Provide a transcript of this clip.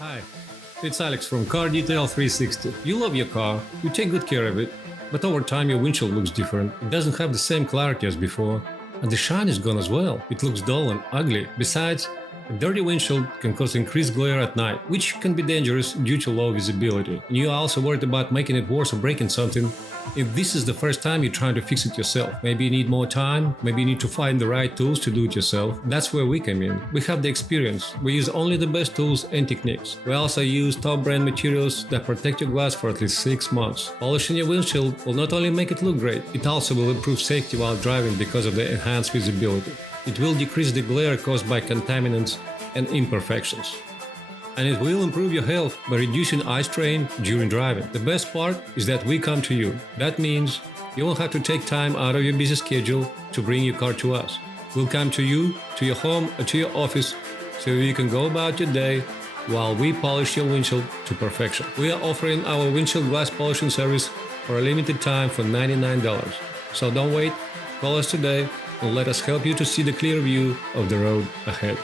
Hi, it's Alex from Car Detail 360. You love your car, you take good care of it, but over time your windshield looks different. It doesn't have the same clarity as before, and the shine is gone as well. It looks dull and ugly. Besides, a dirty windshield can cause increased glare at night, which can be dangerous due to low visibility. And you are also worried about making it worse or breaking something. If this is the first time you're trying to fix it yourself, maybe you need more time, maybe you need to find the right tools to do it yourself, that's where we come in. We have the experience, we use only the best tools and techniques. We also use top brand materials that protect your glass for at least 6 months. Polishing your windshield will not only make it look great, it also will improve safety while driving because of the enhanced visibility. It will decrease the glare caused by contaminants and imperfections. And it will improve your health by reducing eye strain during driving. The best part is that we come to you. That means you won't have to take time out of your busy schedule to bring your car to us. We'll come to you, to your home or to your office, so you can go about your day while we polish your windshield to perfection. We are offering our windshield glass polishing service for a limited time for $99. So don't wait, call us today and let us help you to see the clear view of the road ahead.